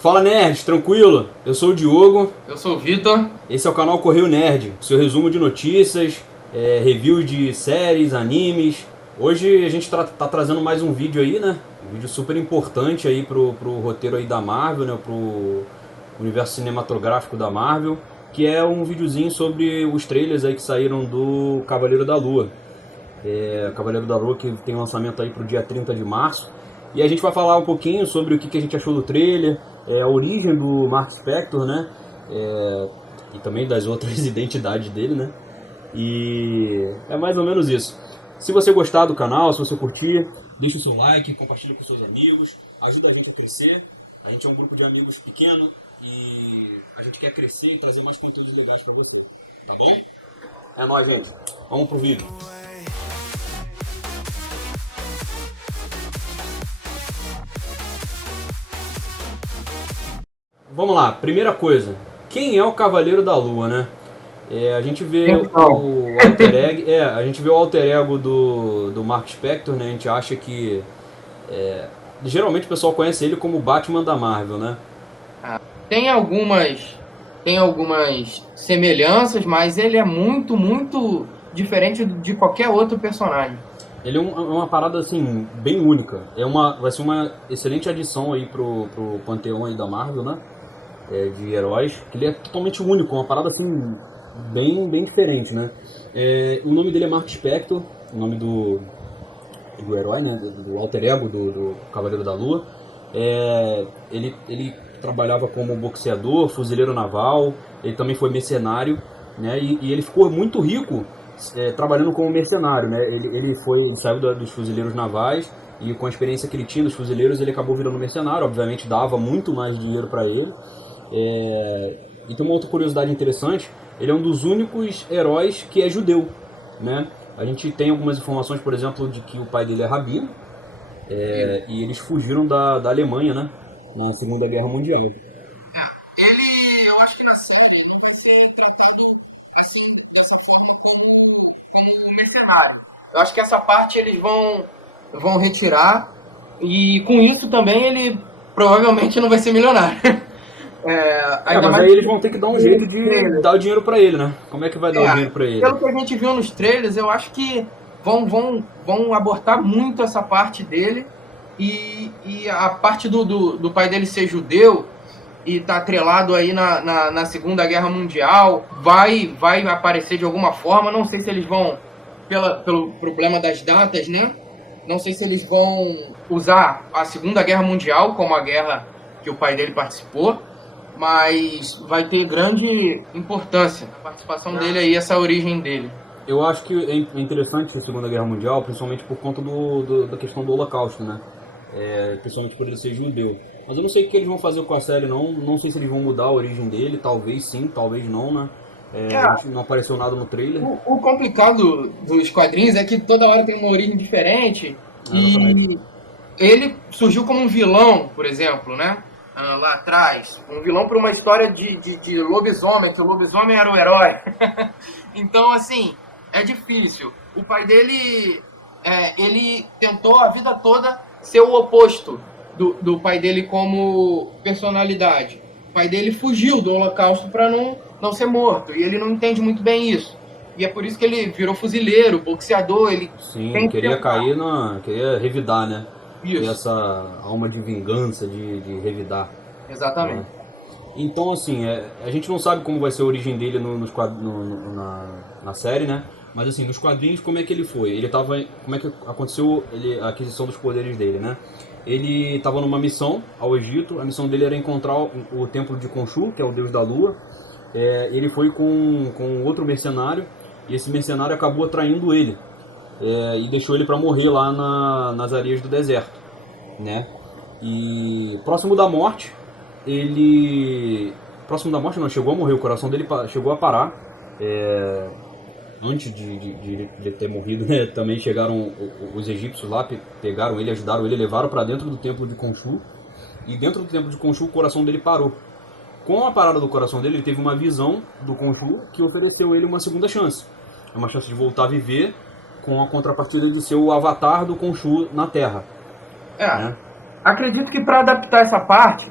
Fala nerds, tranquilo? Eu sou o Diogo, Eu sou o Vitor. esse é o canal Correio Nerd, seu resumo de notícias, reviews de séries, animes. Hoje a gente tá trazendo mais um vídeo aí, né? Um vídeo super importante aí pro roteiro aí da Marvel, né? Pro universo cinematográfico da Marvel, que é um videozinho sobre os trailers aí que saíram do Cavaleiro da Lua. Cavaleiro da Lua, que tem lançamento aí pro dia 30 de março. E a gente vai falar um pouquinho sobre o que a gente achou do trailer, a origem do Mark Spector, né? E também das outras identidades dele, né? E é mais ou menos isso. Se você gostar do canal, se você curtir, deixa o seu like, compartilha com seus amigos, ajuda a gente a crescer. A gente é um grupo de amigos pequeno e a gente quer crescer e trazer mais conteúdos legais pra você. Tá bom? É nóis, gente. Vamos pro vídeo. Vamos lá, primeira coisa. Quem é o Cavaleiro da Lua, né? A gente vê Então, a gente vê o alter ego do Mark Spector, né? A gente acha que geralmente o pessoal conhece ele como o Batman da Marvel, né? tem algumas tem algumas semelhanças, mas ele é muito diferente de qualquer outro personagem. Ele é uma parada assim bem única. Vai ser uma excelente adição aí pro panteão aí da Marvel, né? De heróis, que ele é totalmente único, uma parada assim bem diferente, né? O nome dele é Mark Spector, o nome do herói, né? Do alter ego do Cavaleiro da Lua. Ele trabalhava como boxeador, fuzileiro naval, ele também foi mercenário, né? E ele ficou muito rico trabalhando como mercenário, né? Ele saiu dos fuzileiros navais e com a experiência que ele tinha dos fuzileiros ele acabou virando mercenário, obviamente dava muito mais dinheiro para ele. E tem uma outra curiosidade interessante, ele é um dos únicos heróis que é judeu, né? A gente tem algumas informações, por exemplo, de que o pai dele é rabino, e eles fugiram da Alemanha, né? Na Segunda Guerra Mundial. Ele, eu acho que na série não vai ser tratado assim. Eu acho que essa parte eles vão retirar e com isso também ele provavelmente não vai ser milionário. Ainda Mas mais aí eles vão ter que dar um jeito nos de trailers. dar o dinheiro pra ele, né? Como é que vai dar o É, dinheiro pra ele? pelo que a gente viu nos trailers, eu acho que vão abortar muito essa parte dele e a parte do pai dele ser judeu e tá atrelado aí na Segunda Guerra Mundial, vai aparecer de alguma forma. Não sei se eles vão, pelo problema das datas, né? Não sei se eles vão usar a Segunda Guerra Mundial como a guerra que o pai dele participou, mas vai ter grande importância a participação dele aí, essa origem dele. Eu acho que é interessante a Segunda Guerra Mundial, principalmente por conta da questão do Holocausto, né? Principalmente por ele ser judeu. Mas eu não sei o que eles vão fazer com a série, não. Não sei se eles vão mudar a origem dele, talvez sim, talvez não, né? A É, gente não apareceu nada no trailer. o complicado dos quadrinhos é que toda hora tem uma origem diferente Exatamente. e ele surgiu como um vilão, por exemplo, né? Lá atrás. Um vilão para uma história de lobisomem, que o lobisomem era o herói. Então, assim, é difícil. O pai dele, ele tentou a vida toda ser o oposto do pai dele como personalidade. O pai dele fugiu do Holocausto para não ser morto. E ele não entende muito bem isso. E é por isso que ele virou fuzileiro, boxeador. Ele Sim, ele tem que queria tentar cair na. Queria revidar, né? Ter isso. essa alma de vingança, de revidar. Né? Exatamente. Então, assim, a gente não sabe como vai ser a origem dele na série, né? Mas, assim, nos quadrinhos, como é que ele foi? Ele tava. Como é que aconteceu a aquisição dos poderes dele, né? Ele estava numa missão ao Egito. A missão dele era encontrar o templo de Khonshu, que é o deus da lua. Ele foi com outro mercenário. E esse mercenário acabou traindo ele. E deixou ele para morrer lá nas areias do deserto, né? E próximo da morte, ele. Próximo da morte não, chegou a morrer, o coração dele chegou a parar. Antes de ter morrido, né? Também chegaram os egípcios lá, pegaram ele, ajudaram ele, levaram para dentro do templo de Khonshu. E dentro do templo de Khonshu o coração dele parou. Com a parada do coração dele, ele teve uma visão do Khonshu que ofereceu ele uma segunda chance. É uma chance de voltar a viver com a contrapartida de ser o avatar do Khonshu na Terra. É. Né? Acredito que para adaptar essa parte,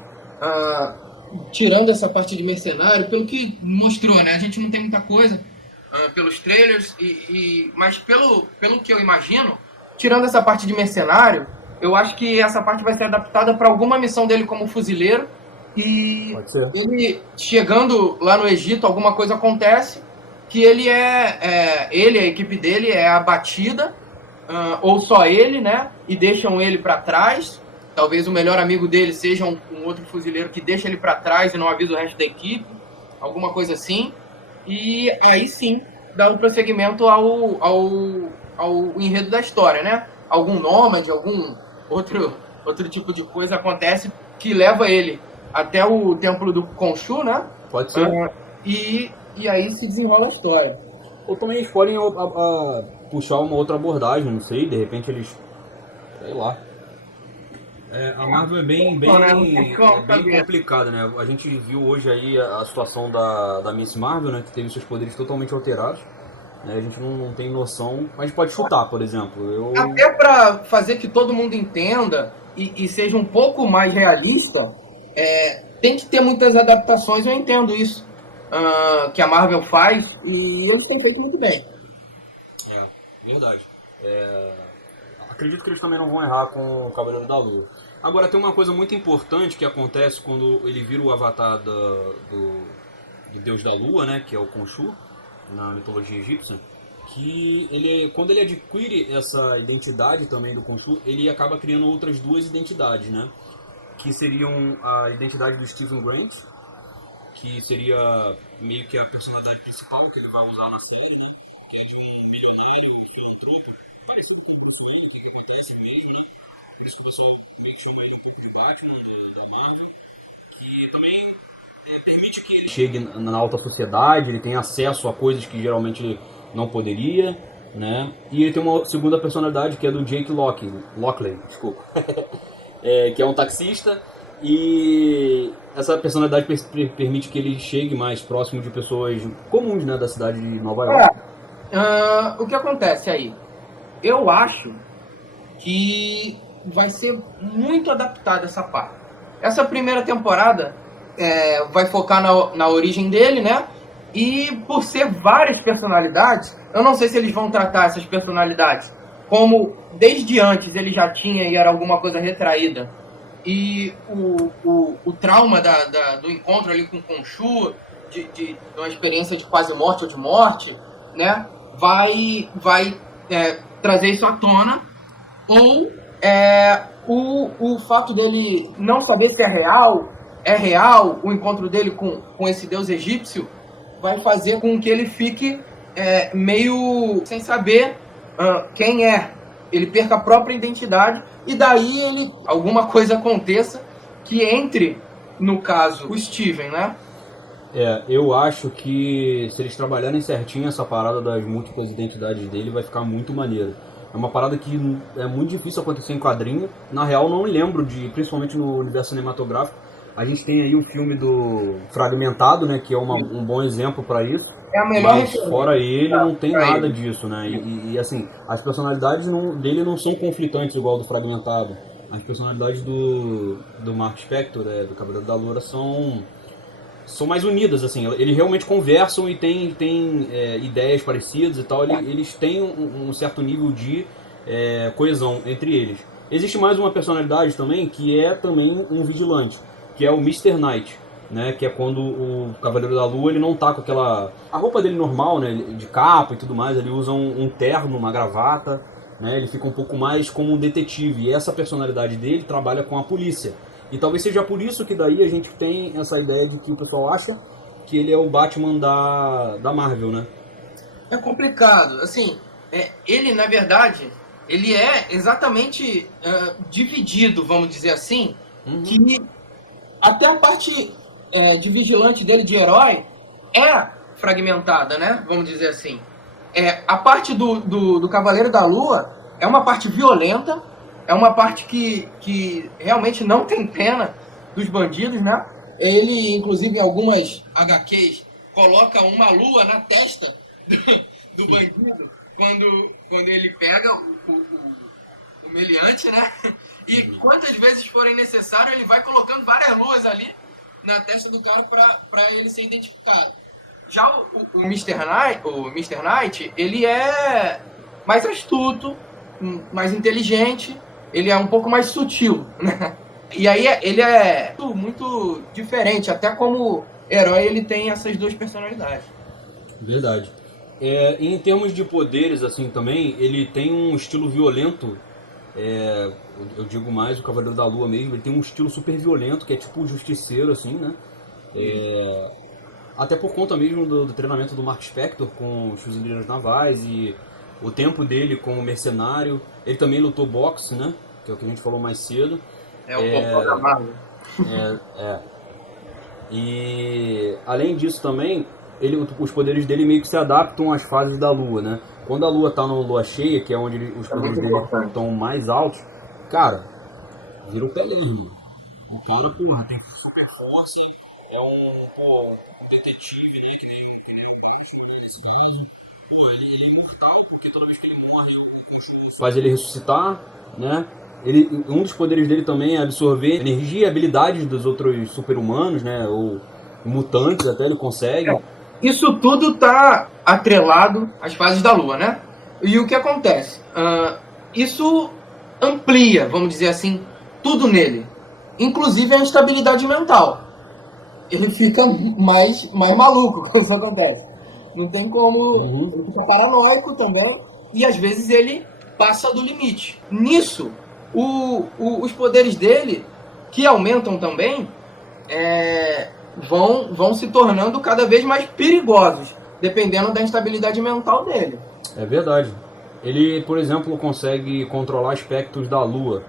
tirando essa parte de mercenário, pelo que mostrou, né? A gente não tem muita coisa pelos trailers, mas pelo que eu imagino, tirando essa parte de mercenário, eu acho que essa parte vai ser adaptada para alguma missão dele como fuzileiro. E Pode ser. ele chegando lá no Egito, alguma coisa acontece que ele ele, a equipe dele é abatida, ou só ele, né? E deixam ele para trás. Talvez o melhor amigo dele seja um outro fuzileiro que deixa ele para trás e não avisa o resto da equipe, alguma coisa assim. E aí sim, dá um prosseguimento ao enredo da história, né? Algum nômade, algum outro tipo de coisa acontece que leva ele até o templo do Khonshu, né? Pode ser. E aí se desenrola a história. Ou também eles podem puxar uma outra abordagem, não sei, de repente eles. Sei lá. A Marvel é bem complicada, né? A gente viu hoje aí a situação da Miss Marvel, né? Que teve seus poderes totalmente alterados. Né? A gente não tem noção, mas a gente pode chutar, por exemplo. Até para fazer que todo mundo entenda e seja um pouco mais realista, tem que ter muitas adaptações, eu entendo isso, que a Marvel faz, e eles têm feito muito bem. Verdade. Acredito que eles também não vão errar com o Cavaleiro da Lua. Agora, tem uma coisa muito importante que acontece quando ele vira o avatar de Deus da Lua, né, que é o Khonshu, na mitologia egípcia, que quando ele adquire essa identidade também do Khonshu, ele acaba criando outras duas identidades, né, que seriam a identidade do Stephen Grant, que seria meio que a personalidade principal que ele vai usar na série, né, que é de um bilionário filantropo, parecido com o Bruce Wayne, que acontece mesmo, né? Por isso que o pessoal meio que chama ele um pouco de Batman da Marvel, que também permite que ele chegue na alta sociedade, ele tem acesso a coisas que geralmente não poderia, né? E ele tem uma segunda personalidade que é do Jake Lockley, desculpa, que é um taxista, e essa personalidade permite que ele chegue mais próximo de pessoas comuns, né, da cidade de Nova York. O que acontece aí? Eu acho que vai ser muito adaptada essa parte. Essa primeira temporada vai focar na origem dele, né? E por ser várias personalidades, eu não sei se eles vão tratar essas personalidades como desde antes ele já tinha e era alguma coisa retraída. E o trauma do encontro ali com o Khonshu, de uma experiência de quase morte ou de morte, né? Vai trazer isso à tona, ou o fato dele não saber se é real o encontro dele com esse deus egípcio, vai fazer com que ele fique meio sem saber quem é. Ele perca a própria identidade e daí alguma coisa aconteça que entre, no caso, o Steven, né? Eu acho que se eles trabalharem certinho essa parada das múltiplas identidades dele, vai ficar muito maneiro. É uma parada que é muito difícil acontecer em quadrinho. Na real, não lembro principalmente no universo cinematográfico. A gente tem aí o filme do Fragmentado, né, que é um bom exemplo para isso. É a melhor Mas fora ele, não tem pra nada ele. disso, né? E, assim, as personalidades dele não são conflitantes igual do Fragmentado. As personalidades do Mark Spector, do Cavaleiro da Lua, são mais unidas, assim, eles realmente conversam e têm ideias parecidas e tal, eles têm um certo nível de coesão entre eles. Existe mais uma personalidade também, que é também um vigilante, que é o Mr. Knight, né, que é quando o Cavaleiro da Lua, ele não tá com a roupa dele normal, né, de capa e tudo mais, ele usa um terno, uma gravata, né, ele fica um pouco mais como um detetive, e essa personalidade dele trabalha com a polícia. E talvez seja por isso que daí a gente tem essa ideia de que o pessoal acha que ele é o Batman da Marvel, né? É complicado. Assim, ele, na verdade, ele é exatamente dividido, vamos dizer assim, que até a parte de vigilante dele, de herói, é fragmentada, né? Vamos dizer assim. A parte do Cavaleiro da Lua é uma parte violenta, é uma parte que realmente não tem pena dos bandidos, né? Ele, inclusive, em algumas HQs, coloca uma lua na testa do bandido quando ele pega o meliante, né? E quantas vezes forem necessário, ele vai colocando várias luas ali na testa do cara para ele ser identificado. Já o Mr. Knight, ele é mais astuto, mais inteligente, ele é um pouco mais sutil, né? E aí ele é muito diferente, até como herói ele tem essas duas personalidades. Verdade. Em termos de poderes, assim, também, ele tem um estilo violento. Eu digo mais o Cavaleiro da Lua mesmo, ele tem um estilo super violento, que é tipo o Justiceiro, assim, né? Até por conta mesmo do treinamento do Mark Spector com os fuzileiros navais e o tempo dele como mercenário. Ele também lutou boxe, né? Que é o que a gente falou mais cedo. É o Popó da Marvel. E além disso também, os poderes dele meio que se adaptam às fases da Lua, né? Quando a Lua tá na Lua cheia, que é onde os poderes dele estão mais altos, cara, vira o Pelé, irmão. O cara, porra, tem super força, é um detetive, né? Que nem pô, ele é imortal, porque toda vez que ele morre, faz ele ressuscitar, né? Um dos poderes dele também é absorver energia e habilidades dos outros super-humanos, né? Ou mutantes até ele consegue. Isso tudo tá atrelado às fases da Lua, né? E o que acontece? Isso amplia, vamos dizer assim, tudo nele. Inclusive a instabilidade mental. Ele fica mais maluco quando isso acontece. Não tem como... Ele fica paranoico também. E às vezes ele passa do limite. Nisso, os poderes dele, que aumentam também, vão se tornando cada vez mais perigosos, dependendo da instabilidade mental dele. É verdade. Ele, por exemplo, consegue controlar aspectos da Lua,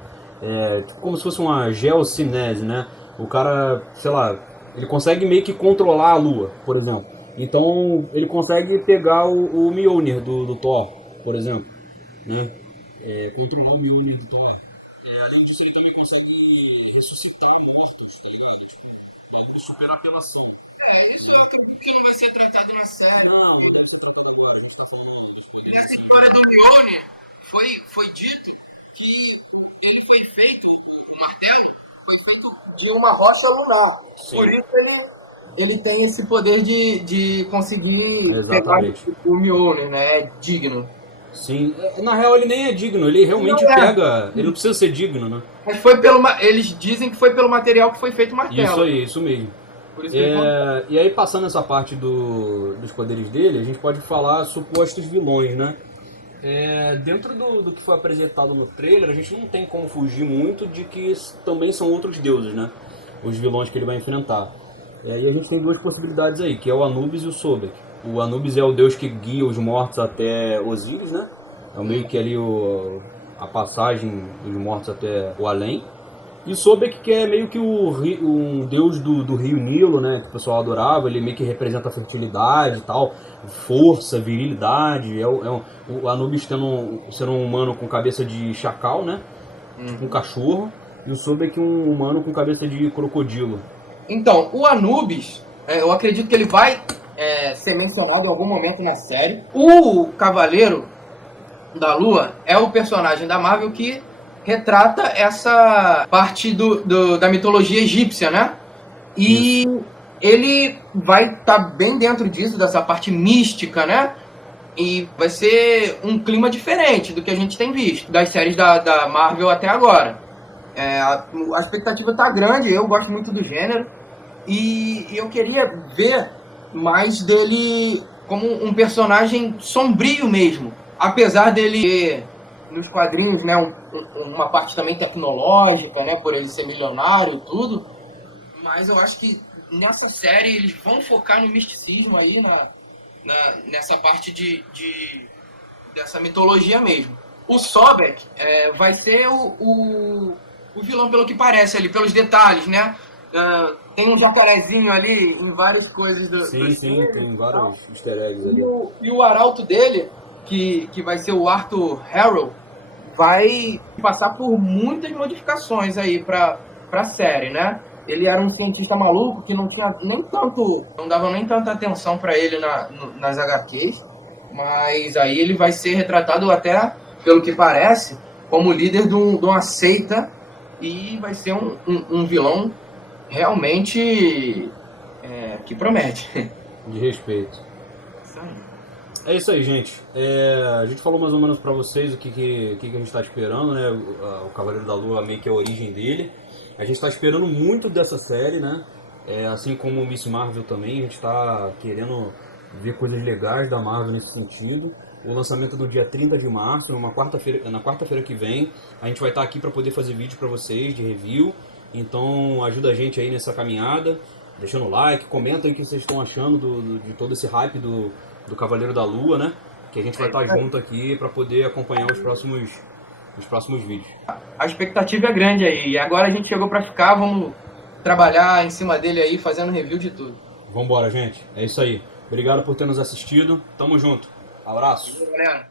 como se fosse uma geocinese, né? O cara, sei lá, ele consegue meio que controlar a Lua, por exemplo. Então ele consegue pegar o Mjolnir do Thor, por exemplo, né? Controlar o Mjolnir do Thor. Além disso, ele também consegue ressuscitar mortos, tá ligado? Tipo, super apelação. Isso é o que não vai ser tratado na série. Não deve ser tratado agora, a gente tá falando dos poderes. Nessa história do Mjolnir, foi dito que ele foi feito, o martelo, foi feito de uma rocha lunar. Sim. Por isso ele tem esse poder de conseguir exatamente pegar o Mjolnir, né? É digno. Sim, na real ele nem é digno, ele realmente pega. Ele não precisa ser digno, né? Mas eles dizem que foi pelo material que foi feito o martelo. Isso aí, isso mesmo. Por isso e aí, passando essa parte dos poderes dele, a gente pode falar supostos vilões, né? Dentro do que foi apresentado no trailer, a gente não tem como fugir muito de que também são outros deuses, né? Os vilões que ele vai enfrentar. E aí a gente tem duas possibilidades aí, que é o Anubis e o Sobek. O Anubis é o deus que guia os mortos até Osíris, né? É meio que ali a passagem dos mortos até o além. E o Sobek, que é meio que um deus do rio Nilo, né? Que o pessoal adorava. Ele meio que representa a fertilidade e tal. Força, virilidade. O Anubis sendo um humano com cabeça de chacal, né? Tipo um cachorro. E o Sobek um humano com cabeça de crocodilo. Então, o Anubis, eu acredito que ele vai ser mencionado em algum momento na série. O Cavaleiro da Lua é o personagem da Marvel que retrata essa parte da mitologia egípcia, né? E ele vai estar bem dentro disso, dessa parte mística, né? E vai ser um clima diferente do que a gente tem visto das séries da Marvel até agora. A expectativa tá grande, eu gosto muito do gênero. E eu queria ver mais dele como um personagem sombrio mesmo. Apesar dele ter nos quadrinhos, né, uma parte também tecnológica, né, por ele ser milionário e tudo. Mas eu acho que nessa série eles vão focar no misticismo aí, nessa parte dessa mitologia mesmo. O Sobek vai ser o vilão, pelo que parece ali, pelos detalhes, né? Tem um jacarezinho ali em várias coisas do Sim, tem vários easter eggs ali. E o arauto dele, que vai ser o Arthur Harrow, vai passar por muitas modificações aí pra série, né? Ele era um cientista maluco que não dava nem tanta atenção pra ele nas HQs, mas aí ele vai ser retratado até, pelo que parece, como líder de uma seita e vai ser um vilão realmente que promete. De respeito. Isso aí. É isso aí, gente. A gente falou mais ou menos pra vocês o que a gente tá esperando, né? O Cavaleiro da Lua, meio que a origem dele. A gente tá esperando muito dessa série, né? Assim como o Miss Marvel também, a gente tá querendo ver coisas legais da Marvel nesse sentido. O lançamento é do dia 30 de março, na quarta-feira que vem. A gente vai estar aqui para poder fazer vídeo para vocês de review. Então ajuda a gente aí nessa caminhada, deixando o like, comenta aí o que vocês estão achando de todo esse hype do Cavaleiro da Lua, né? Que a gente vai estar junto aqui para poder acompanhar os próximos vídeos. A expectativa é grande aí. E agora a gente chegou para ficar, vamos trabalhar em cima dele aí, fazendo review de tudo. Vambora, gente. É isso aí. Obrigado por ter nos assistido. Tamo junto. Abraço. Galera.